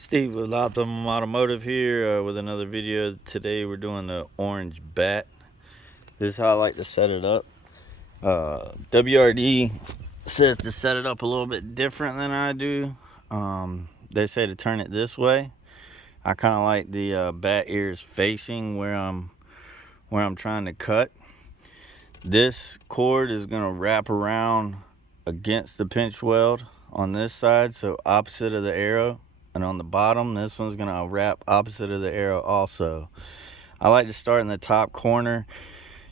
Steve with Optimum Automotive here with another video. Today we're doing the Orange Bat. This is how I like to set it up. WRD says to set it up a little bit different than I do. They say to turn it this way. I kind of like the bat ears facing where I'm trying to cut. This cord is going to wrap around against the pinch weld on this side, so opposite of the arrow. And on the bottom, this one's gonna wrap opposite of the arrow also. I like to start in the top corner.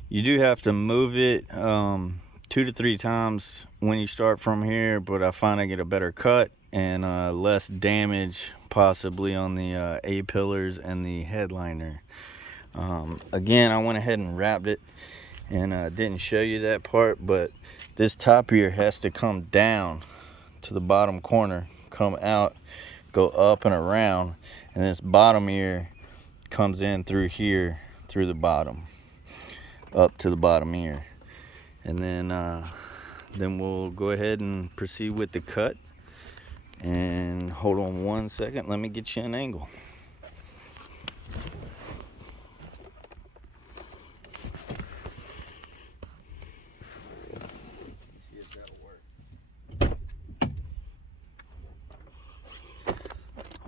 You do have to move it 2 to 3 times when you start from here, but I find I get a better cut and less damage possibly on the A-pillars and the headliner. Again, I went ahead and wrapped it and didn't show you that part, but this top ear has to come down to the bottom corner, come out, go up and around, and this bottom ear comes in through here, through the bottom, up to the bottom ear. And then we'll go ahead and proceed with the cut. And hold on 1 second, let me get you an angle.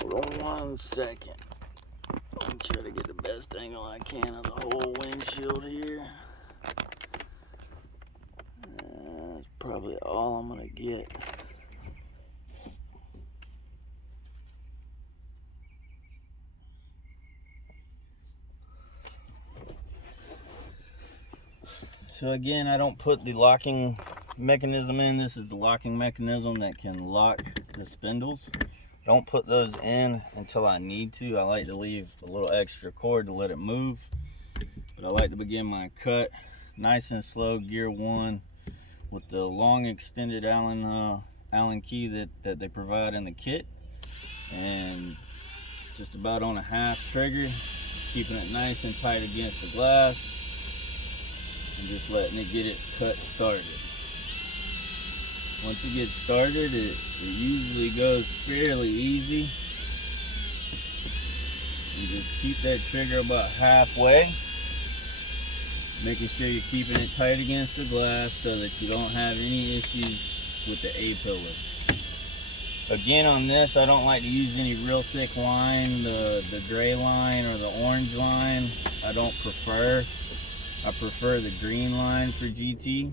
Hold on 1 second. Let me try to get the best angle I can of the whole windshield here. That's probably all I'm gonna get. So again, I don't put the locking mechanism in. This is the locking mechanism that can lock the spindles. Don't put those in until I need to. I like to leave a little extra cord to let it move. But I like to begin my cut nice and slow, gear 1, with the long extended Allen key that they provide in the kit. And just about on a half trigger, keeping it nice and tight against the glass. And just letting it get its cut started. Once it gets started, it usually goes fairly easy. And just keep that trigger about halfway, making sure you're keeping it tight against the glass so that you don't have any issues with the A-pillar. Again, on this, I don't like to use any real thick line, the gray line or the orange line. I don't prefer. I prefer the green line for GT.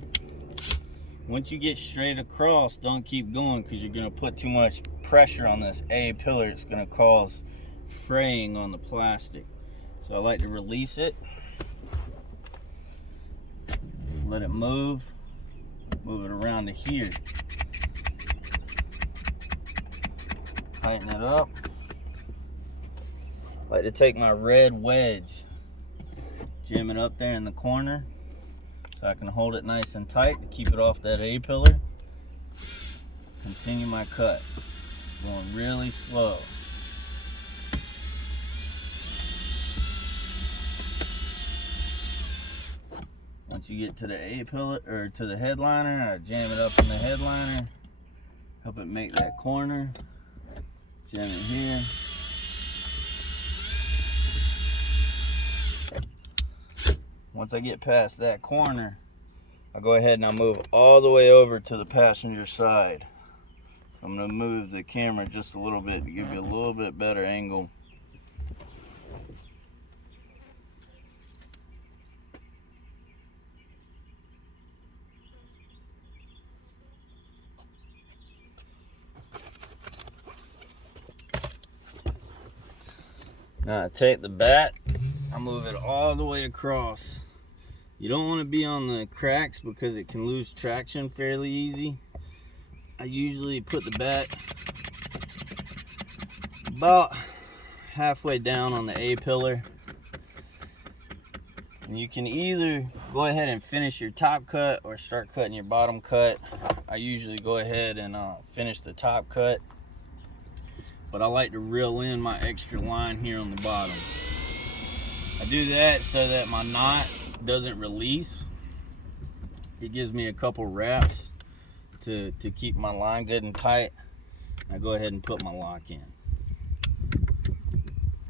Once you get straight across, don't keep going because you're going to put too much pressure on this A-pillar. It's going to cause fraying on the plastic. So I like to release it, let it move it around to here. Tighten it up. I like to take my red wedge, jam it up there in the corner so I can hold it nice and tight to keep it off that A-pillar. Continue my cut, going really slow. Once you get to the A-pillar or to the headliner, I jam it up in the headliner, help it make that corner, jam it here. Once I get past that corner, I go ahead and I move all the way over to the passenger side. So I'm going to move the camera just a little bit to give you a little bit better angle. Now I take the bat, I move it all the way across. You don't want to be on the cracks because it can lose traction fairly easy. I usually put the bat about halfway down on the A-pillar. And you can either go ahead and finish your top cut or start cutting your bottom cut. I usually go ahead and finish the top cut. But I like to reel in my extra line here on the bottom. I do that so that my knot doesn't release. It gives me a couple wraps to keep my line good and tight. I go ahead and put my lock in.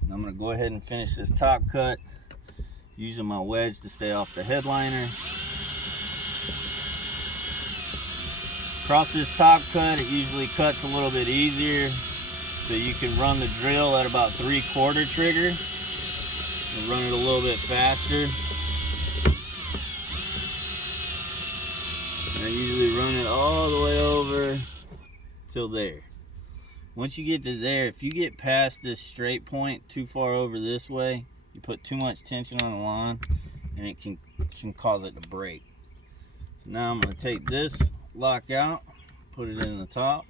And I'm gonna go ahead and finish this top cut using my wedge to stay off the headliner. Across this top cut, it usually cuts a little bit easier, so you can run the drill at about 3/4 trigger and run it a little bit faster. I usually run it all the way over till there. Once you get to there, if you get past this straight point too far over this way, you put too much tension on the line and it can cause it to break. So now I'm going to take this lock out, put it in the top.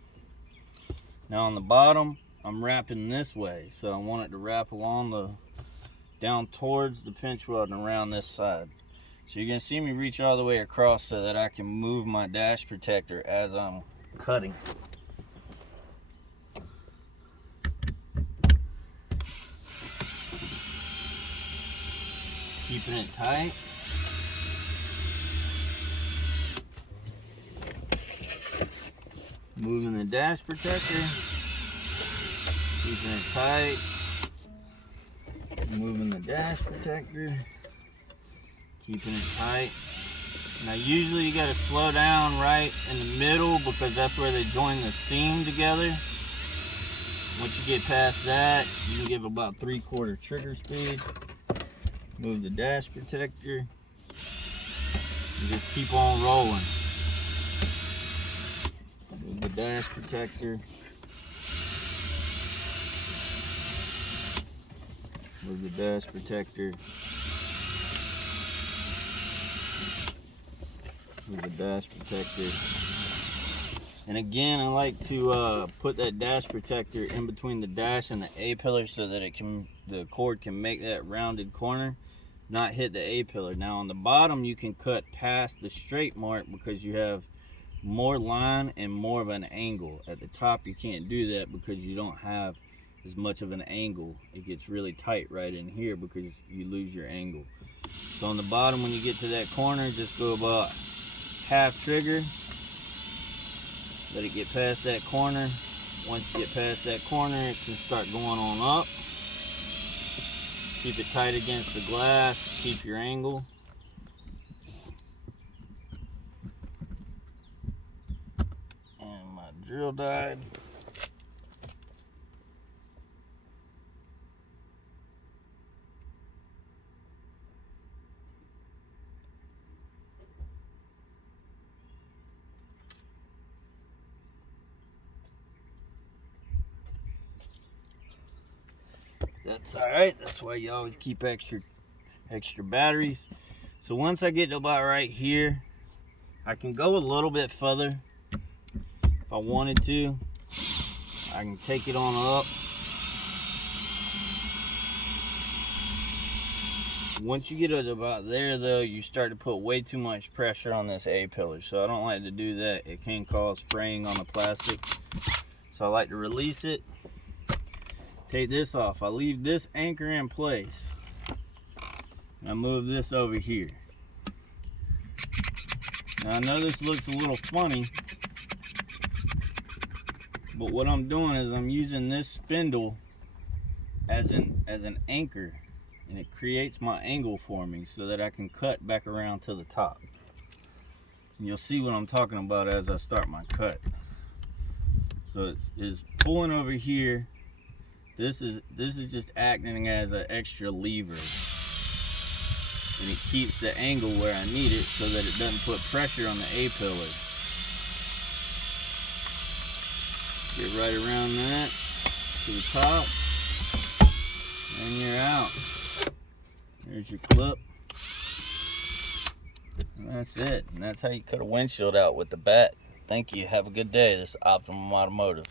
Now on the bottom, I'm wrapping this way, so I want it to wrap along down towards the pinch weld and around this side. So you're going to see me reach all the way across so that I can move my dash protector as I'm cutting. Keeping it tight. Moving the dash protector. Keeping it tight. Moving the dash protector. Keeping it tight. Now usually you got to slow down right in the middle because that's where they join the seam together. Once you get past that, you can give about 3/4 trigger speed. Move the dash protector and just keep on rolling. Move the dash protector. Move the dash protector. Move the dash protector. And again, I like to put that dash protector in between the dash and the A-pillar so that the cord can make that rounded corner, not hit the A-pillar. Now on the bottom, you can cut past the straight mark because you have more line and more of an angle. At the top, you can't do that because you don't have as much of an angle. It gets really tight right in here because you lose your angle. So on the bottom, when you get to that corner, just go about half trigger. Let it get past that corner. Once you get past that corner, it can start going on up. Keep it tight against the glass. Keep your angle. And my drill died. That's all right. That's why you always keep extra batteries. So once I get to about right here, I can go a little bit further if I wanted to. I can take it on up. Once you get it about there though, you start to put way too much pressure on this A-pillar. So I don't like to do that. It can cause fraying on the plastic. So I like to release it. Take this off. I leave this anchor in place. I move this over here. Now I know this looks a little funny, but what I'm doing is I'm using this spindle as an anchor, and it creates my angle for me so that I can cut back around to the top. And you'll see what I'm talking about as I start my cut. So it's pulling over here. This is just acting as an extra lever, and it keeps the angle where I need it so that it doesn't put pressure on the A-pillar. Get right around that to the top, and you're out. There's your clip, and that's it. And that's how you cut a windshield out with the bat. Thank you. Have a good day. This is Optimum Automotive.